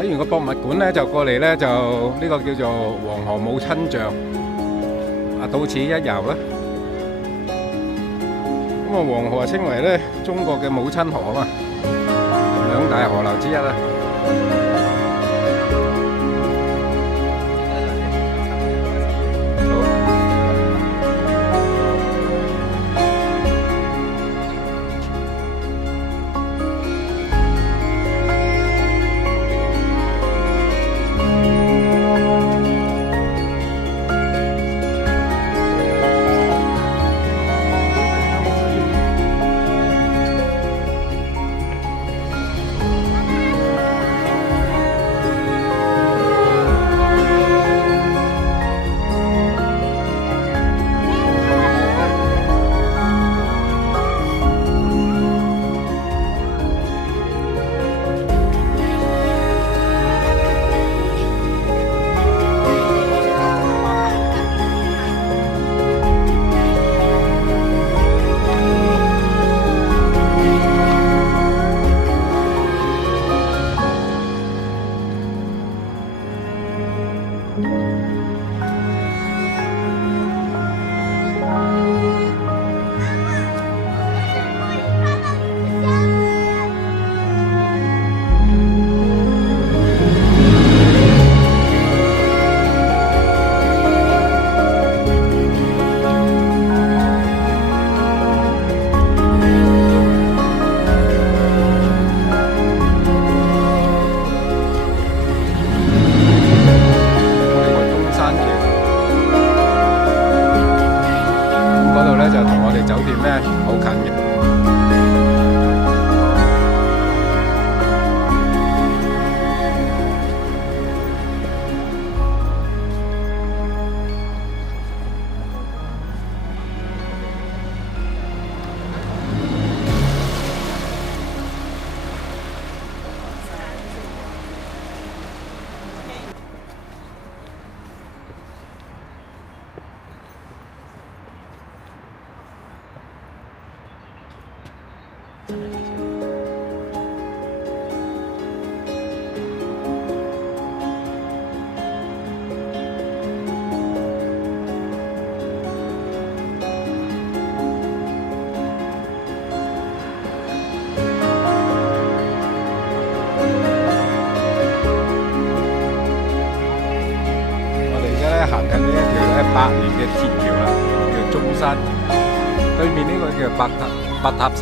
睇完個博物館咧，就過嚟咧就呢個叫做黃河母親像，到此一遊啦。咁啊，黃河稱為咧中國嘅母親河啊嘛，兩大河流之一啦。就同我哋酒店咧好近嘅。行緊呢一條咧100年嘅鐵橋啦，叫中山。對面呢個叫白塔山。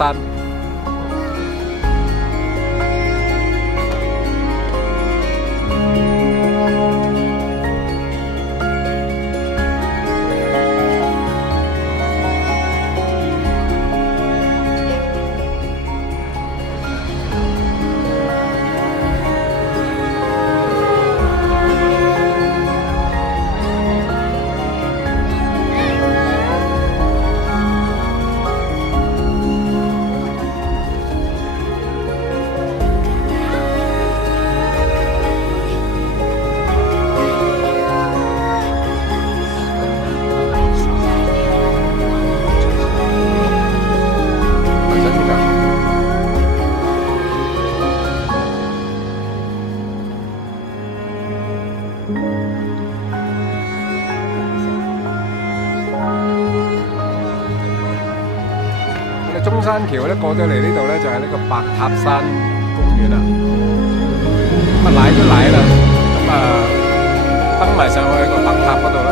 中山橋咧過咗嚟呢度咧就係呢個白塔山公園啦，咁啊嚟都嚟啦，咁啊登埋上去個白塔嗰度啦。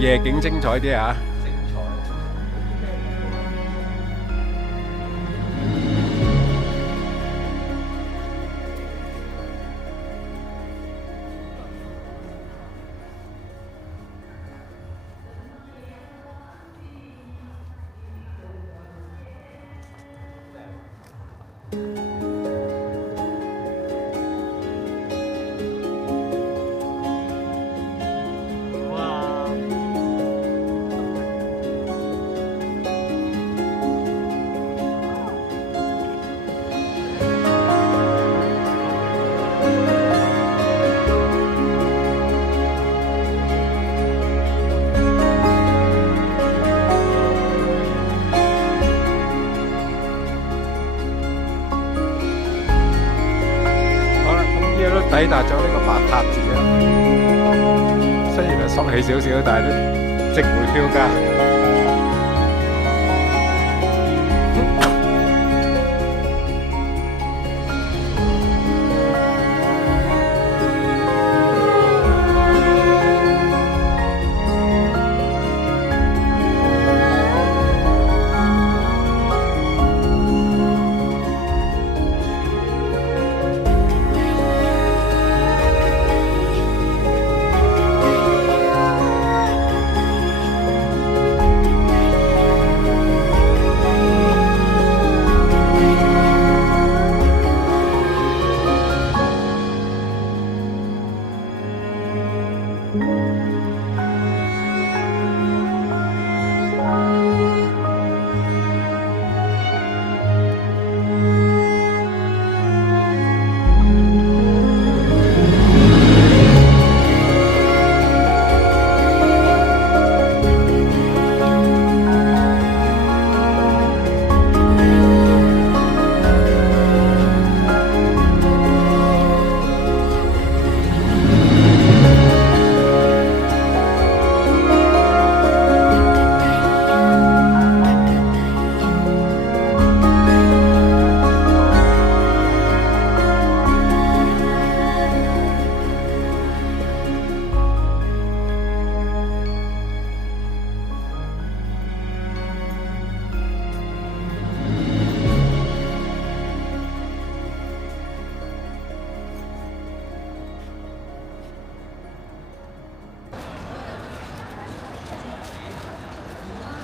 夜景精彩啲啊！氣少少，但係都值回票價。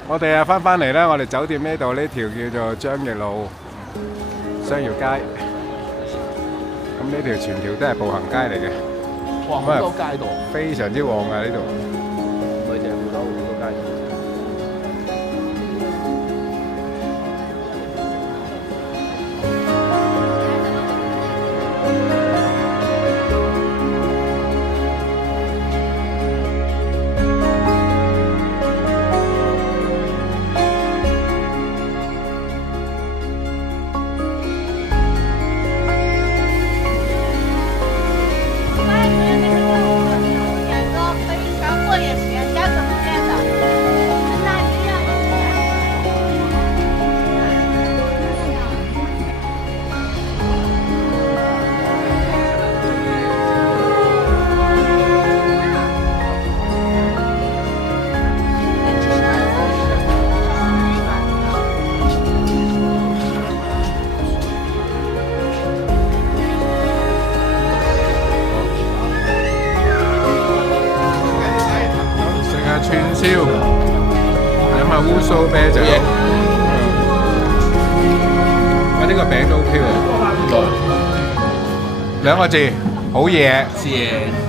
我哋翻嚟咧，我哋酒店呢度呢條叫做張掖路商業街，咁呢條全條都係步行街嚟嘅。哇，好多街道，非常之旺啊！呢度唔係淨係鋪頭，好多街。串燒，飲下烏蘇啤酒。呢個餅都 OK 喎，2個字，好嘢。謝。